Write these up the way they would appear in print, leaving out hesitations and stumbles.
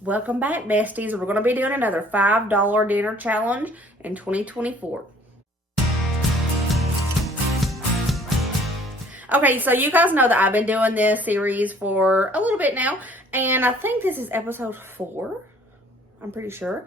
Welcome back, besties. We're going to be doing another $5 dinner challenge in 2024. Okay, so you guys know that I've been doing this series for a little bit now, and I think this is episode 4. I'm pretty sure.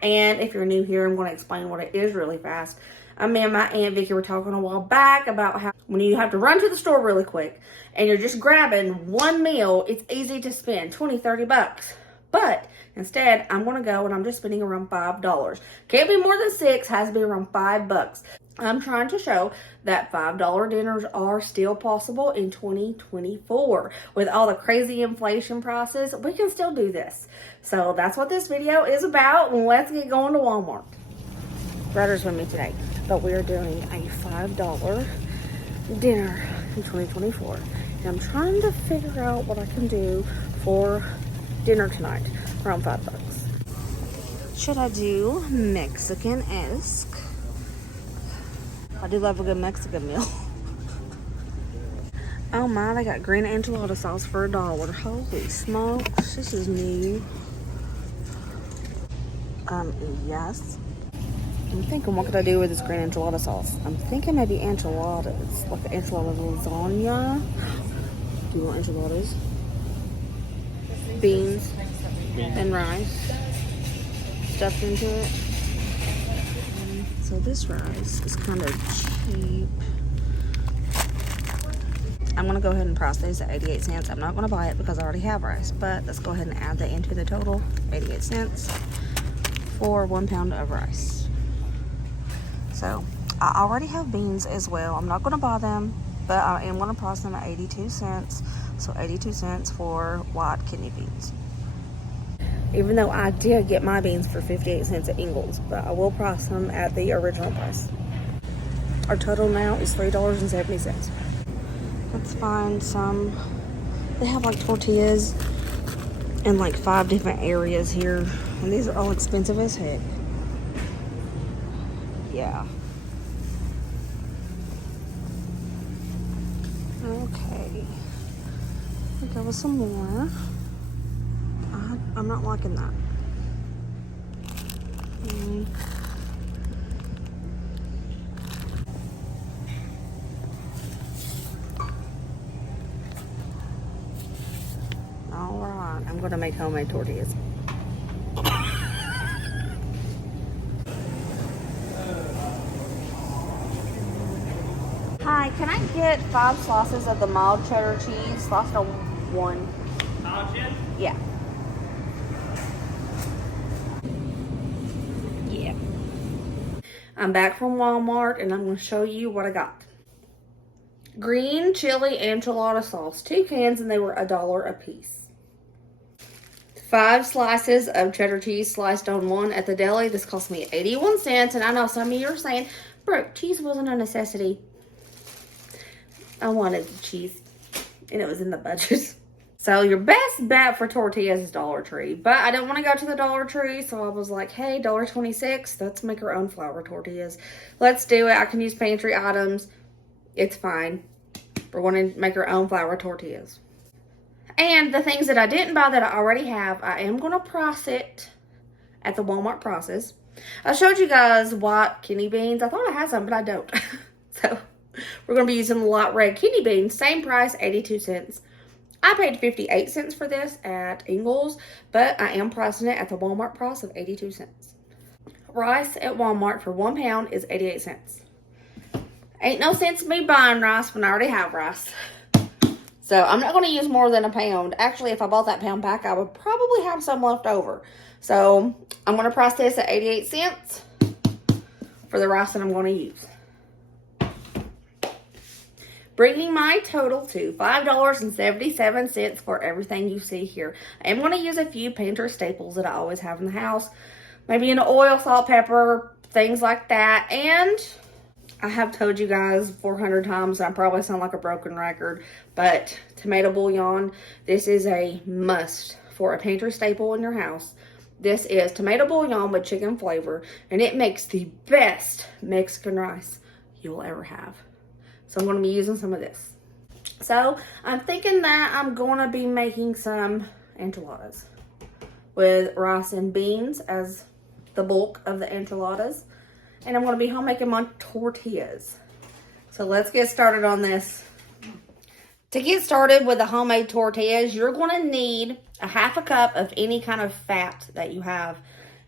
And if you're new here, I'm going to explain what it is really fast. Me and my Aunt Vicky were talking a while back about how when you have to run to the store really quick and you're just grabbing one meal, it's easy to spend 20, 30 bucks. But instead, I'm going to go and I'm just spending around $5. Can't be more than 6, has to be around $5. I'm trying to show that $5 dinners are still possible in 2024. With all the crazy inflation prices, we can still do this. So that's what this video is about. Let's get going to Walmart. Brother's with me today, but we are doing a $5 dinner in 2024. And I'm trying to figure out what I can do for dinner tonight, around $5. Should I do Mexican-esque? I do love a good Mexican meal. Oh my, they got green enchilada sauce for $1. Holy smokes, this is new. Yes. I'm thinking, what could I do with this green enchilada sauce? I'm thinking maybe enchiladas, like an enchilada lasagna. Do you want enchiladas? Beans and rice stuffed into it. So this rice is kind of cheap. I'm going to go ahead and price these at 88 cents. I'm not going to buy it because I already have rice, but let's go ahead and add that into the total. 88 cents for 1 pound of rice. So I already have beans as well. I'm not going to buy them, but I am going to price them at 82 cents. So 82 cents for white kidney beans. Even though I did get my beans for 58 cents at Ingles, but I will price them at the original price. Our total now is $3.70. Let's find some. They have like tortillas in like 5 different areas here, and these are all expensive as heck. Yeah. Okay. I'll go with some more. I'm not liking that. All right, I'm gonna make homemade tortillas. Hi, can I get 5 slices of the mild cheddar cheese? Sliced on 1. Mild cheddar? Yeah. Yeah. I'm back from Walmart and I'm going to show you what I got. Green chili enchilada sauce. 2 cans and they were $1 a piece. 5 slices of cheddar cheese sliced on 1 at the deli. This cost me 81 cents. And I know some of you are saying, Brooke, cheese wasn't a necessity. I wanted the cheese and it was in the budget. So your best bet for tortillas is Dollar Tree. But I didn't want to go to the Dollar Tree, so I was like, hey, $1.26, let's make our own flour tortillas. Let's do it. I can use pantry items. It's fine. We're going to make our own flour tortillas. And the things that I didn't buy that I already have, I am going to price it at the Walmart prices. I showed you guys white kidney beans. I thought I had some, but I don't. So we're going to be using light red kidney beans. Same price, 82 cents. I paid 58 cents for this at Ingles, but I am pricing it at the Walmart price of 82 cents. Rice at Walmart for 1 pound is 88 cents. Ain't no sense in me buying rice when I already have rice. So I'm not going to use more than a pound. Actually, if I bought that pound back, I would probably have some left over. So I'm going to price this at 88 cents for the rice that I'm going to use. Bringing my total to $5.77 for everything you see here. I am going to use a few pantry staples that I always have in the house. Maybe an oil, salt, pepper, things like that. And I have told you guys 400 times, I probably sound like a broken record, but tomato bouillon, this is a must for a pantry staple in your house. This is tomato bouillon with chicken flavor, and it makes the best Mexican rice you will ever have. So I'm going to be using some of this. So I'm thinking that I'm going to be making some enchiladas. with rice and beans as the bulk of the enchiladas. And I'm going to be home making my tortillas. So let's get started on this. To get started with the homemade tortillas, you're going to need a half a cup of any kind of fat that you have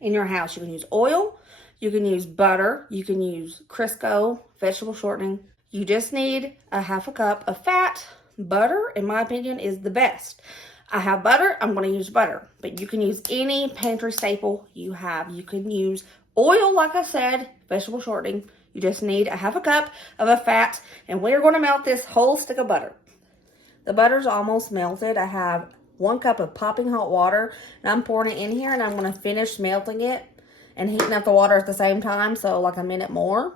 in your house. You can use oil, you can use butter, you can use Crisco, vegetable shortening. You just need a half a cup of fat. Butter, in my opinion, is the best. I have butter, I'm going to use butter. But you can use any pantry staple you have. You can use oil, like I said, vegetable shortening. You just need a half a cup of a fat, and we're going to melt this whole stick of butter. The butter's almost melted. I have 1 cup of popping hot water, and I'm pouring it in here, and I'm going to finish melting it and heating up the water at the same time, so like a minute more.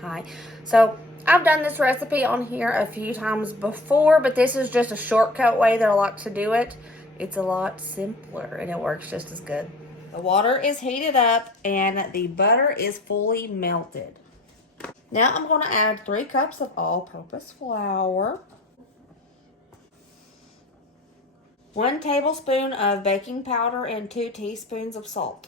Hi. So I've done this recipe on here a few times before, but this is just a shortcut way that I like to do it. It's a lot simpler, and it works just as good. The water is heated up, and the butter is fully melted. Now I'm going to add 3 cups of all-purpose flour, 1 tablespoon of baking powder, and 2 teaspoons of salt.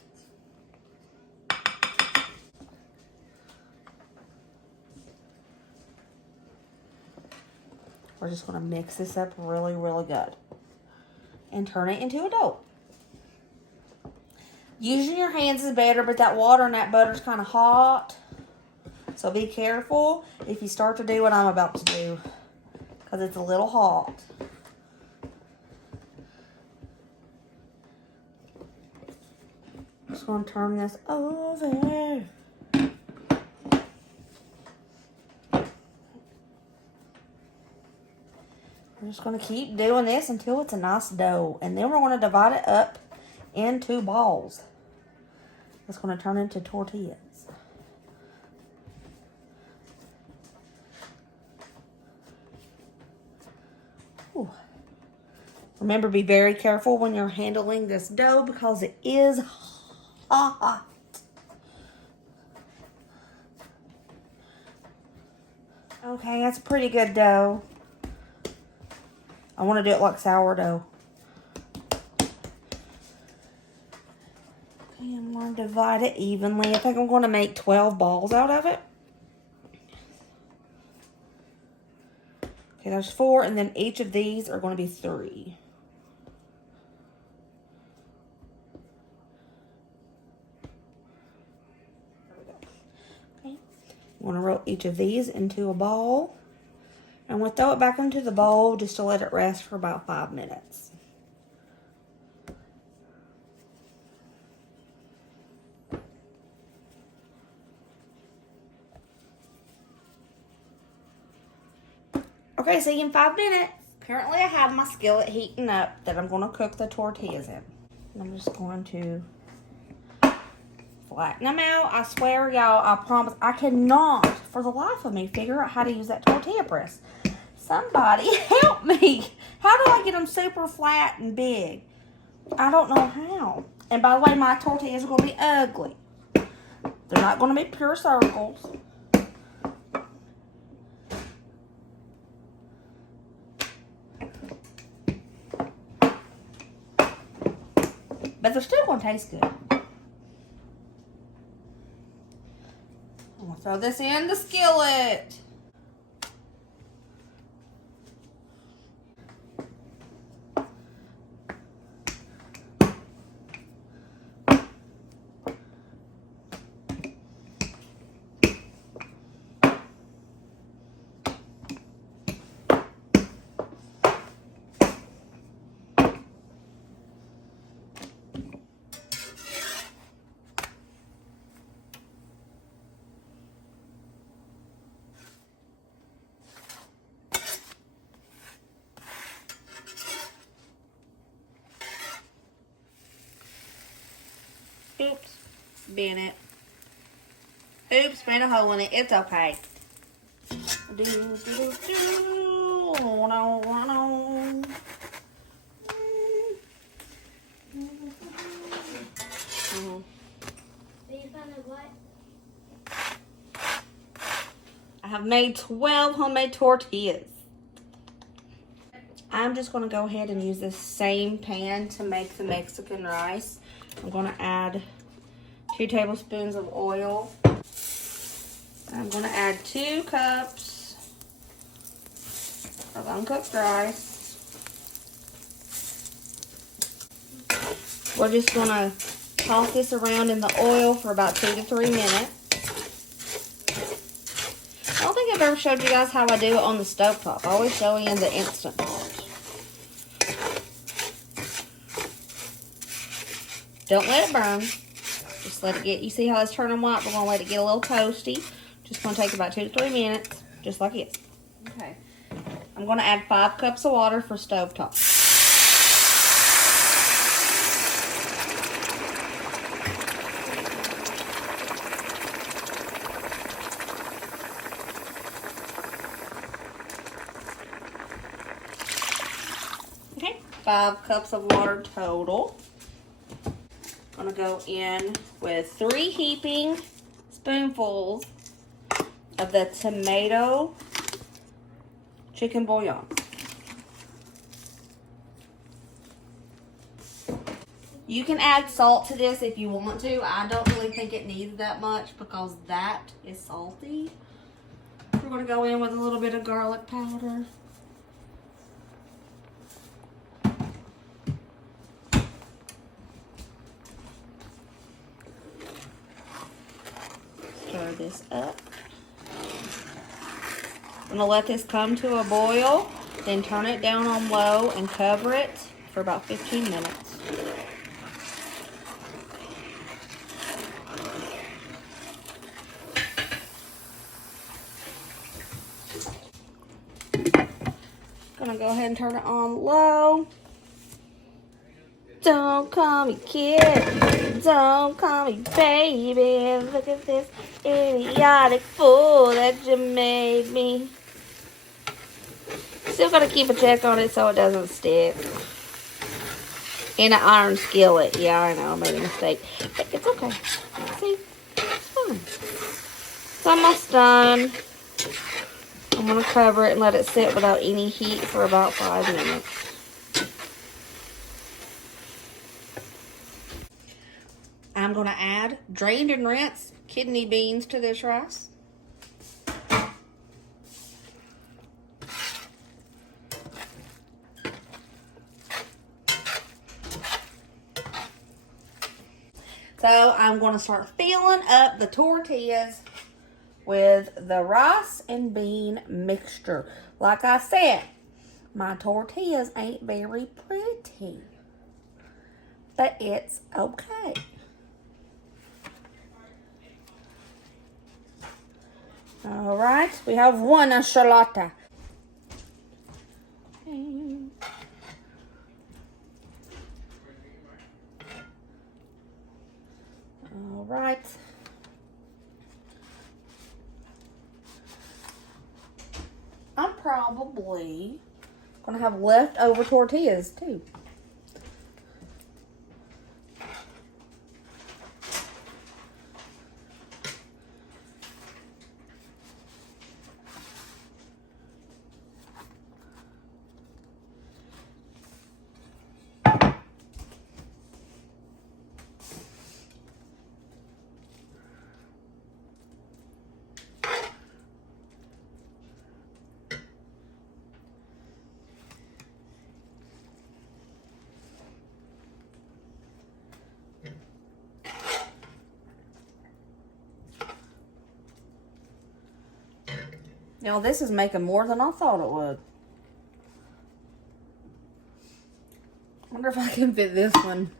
We're just going to mix this up really, really good and turn it into a dough. Using your hands is better, but that water and that butter is kind of hot. So be careful if you start to do what I'm about to do, because it's a little hot. Just going to turn this over. We're just going to keep doing this until it's a nice dough. And then we're going to divide it up into balls. It's going to turn into tortillas. Ooh. Remember, be very careful when you're handling this dough because it is hot. Okay, that's a pretty good dough. I want to do it like sourdough. Okay, I'm going to divide it evenly. I think I'm going to make 12 balls out of it. Okay, there's 4, and then each of these are going to be 3. Okay, I'm going to roll each of these into a ball. I'm going to throw it back into the bowl just to let it rest for about 5 minutes. Okay, see you in 5 minutes. Currently I have my skillet heating up that I'm going to cook the tortillas in. And I'm just going to flatten them out. I swear, y'all, I promise, I cannot, for the life of me, figure out how to use that tortilla press. Somebody help me. How do I get them super flat and big? I don't know how. And by the way, my tortillas are going to be ugly. They're not going to be pure circles. But they're still going to taste good. I'm going to throw this in the skillet. Oops, Bennett. Oops, made a hole in it. It's okay. I have made 12 homemade tortillas. I'm just going to go ahead and use this same pan to make the Mexican rice. I'm going to add 2 tablespoons of oil. I'm going to add 2 cups of uncooked rice. We're just going to toss this around in the oil for about 2 to 3 minutes. I don't think I've ever showed you guys how I do it on the stovetop. I always show you in the instant pot. Don't let it burn. Just let it get, you see how it's turning white? We're going to let it get a little toasty. Just going to take about 2 to 3 minutes, just like it. Okay. I'm going to add 5 cups of water for stovetop. Okay, 5 cups of water total. I'm gonna go in with 3 heaping spoonfuls of the tomato chicken bouillon. You can add salt to this if you want to. I don't really think it needs that much because that is salty. We're gonna go in with a little bit of garlic powder. Stir this up. I'm gonna let this come to a boil, then turn it down on low and cover it for about 15 minutes. Gonna go ahead and turn it on low. Don't call me kid, don't call me baby. Look at this idiotic fool that you made me. Still gotta keep a check on it so it doesn't stick. In an iron skillet. Yeah, I know, I made a mistake. But it's okay. See? It's fine. It's almost done. I'm gonna cover it and let it sit without any heat for about 5 minutes. I'm going to add drained and rinsed kidney beans to this rice. So I'm going to start filling up the tortillas with the rice and bean mixture. Like I said, my tortillas ain't very pretty, but it's okay. All right, we have 1 enchilada. All right. I'm probably gonna have leftover tortillas too. Now this is making more than I thought it would. I wonder if I can fit this one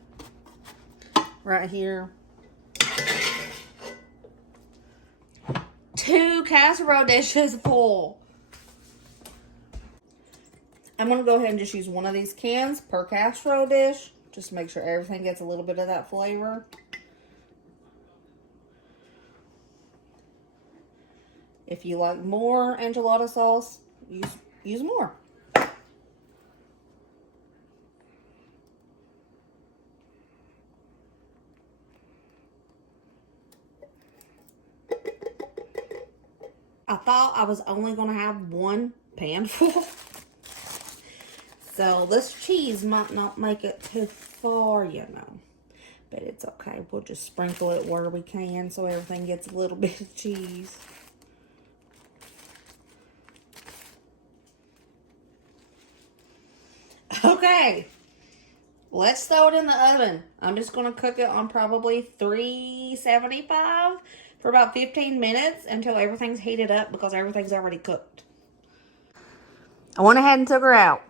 right here. 2 casserole dishes full. I'm going to go ahead and just use one of these cans per casserole dish. Just to make sure everything gets a little bit of that flavor. If you like more enchilada sauce, use more. I thought I was only going to have 1 pan full. So this cheese might not make it too far, you know. But it's okay. We'll just sprinkle it where we can so everything gets a little bit of cheese. Okay. Let's throw it in the oven. I'm just going to cook it on probably 375 for about 15 minutes until everything's heated up because everything's already cooked. I went ahead and took her out.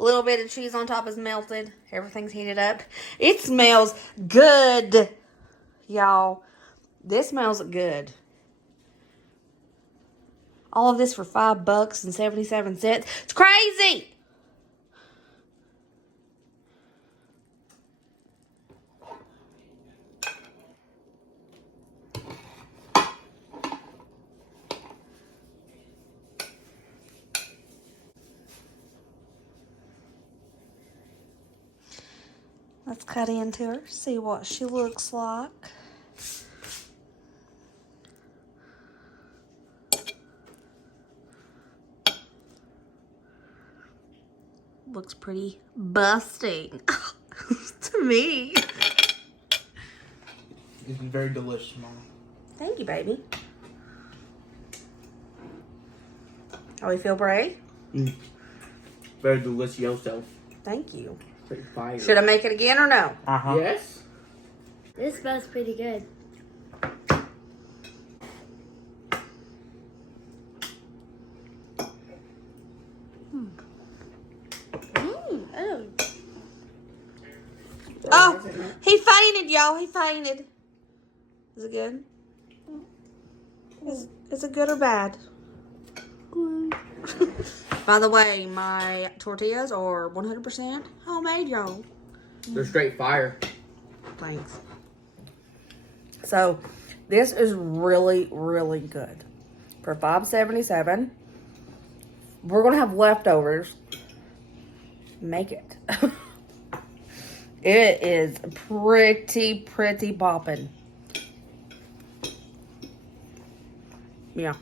A little bit of cheese on top is melted. Everything's heated up. It smells good, y'all. This smells good. All of this for $5.77. It's crazy. Let's cut into her, see what she looks like. Looks pretty busting to me. This is very delicious, Mom. Thank you, baby. How we feel, Bray? Very delicioso. Thank you. Pretty fire. Should I make it again or no? Yes. This smells pretty good. Oh, he fainted, y'all. He fainted. Is it good? Is it good or bad? Good. By the way, my tortillas are 100% homemade, y'all. They're straight fire. Thanks. So, this is really, really good. For $5.77, we're going to have leftovers. Make it. It is pretty bopping. Yeah.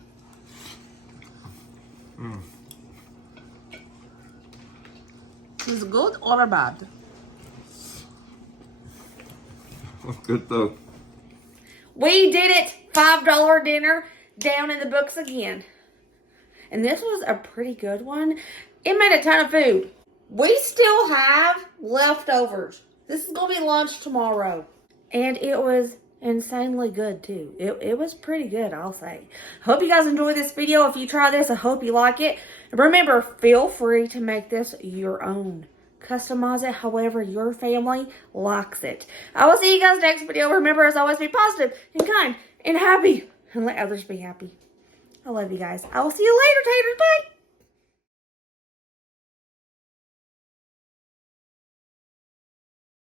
Is it good or bad? Good though. We did it! $5 dinner down in the books again. And this was a pretty good one. It made a ton of food. We still have leftovers. This is going to be lunch tomorrow. And it was insanely good too. It was pretty good, I'll say. Hope you guys enjoyed this video. If you try this, I hope you like it. And remember, feel free to make this your own. Customize it however your family likes it. I will see you guys next video. Remember, as always, be positive and kind and happy. And let others be happy. I love you guys. I will see you later, taters. Bye.